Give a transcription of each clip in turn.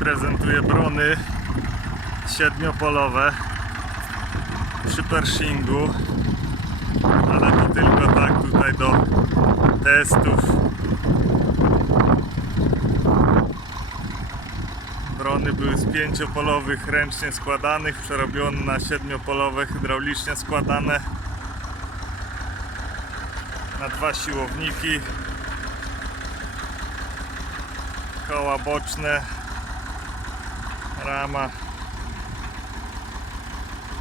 prezentuję brony siedmiopolowe przy Pershingu ale to tylko tak tutaj do testów. Brony były z pięciopolowych ręcznie składanych przerobione na siedmiopolowe hydraulicznie składane. Na dwa siłowniki. Koła boczne rama.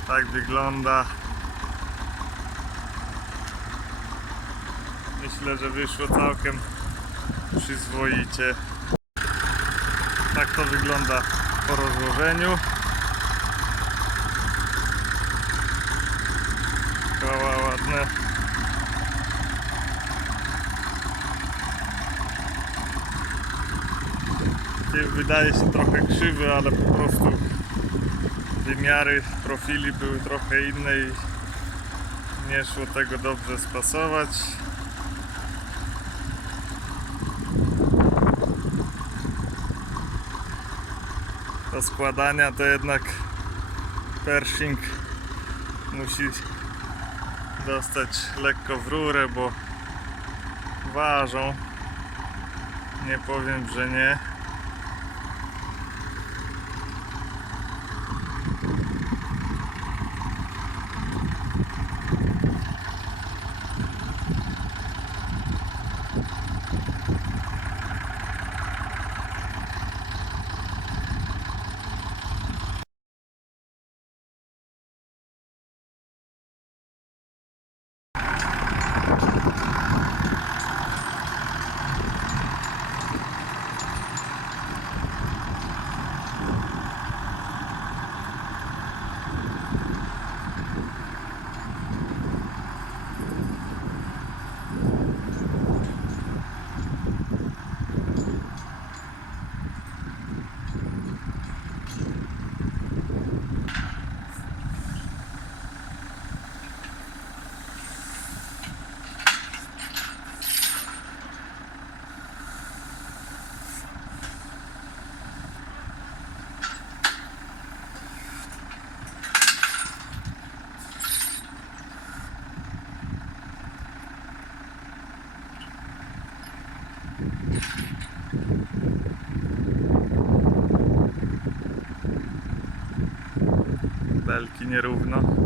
Tak wygląda. Myślę, że wyszło całkiem przyzwoicie. Tak to wygląda po rozłożeniu. Koła ładne wydaje się trochę krzywy, ale po prostu wymiary profili były trochę inne i nie szło tego dobrze spasować. Do składania to jednak Pershing musi dostać lekko w rurę, bo ważą. Nie powiem, że nie. Belki nierówno.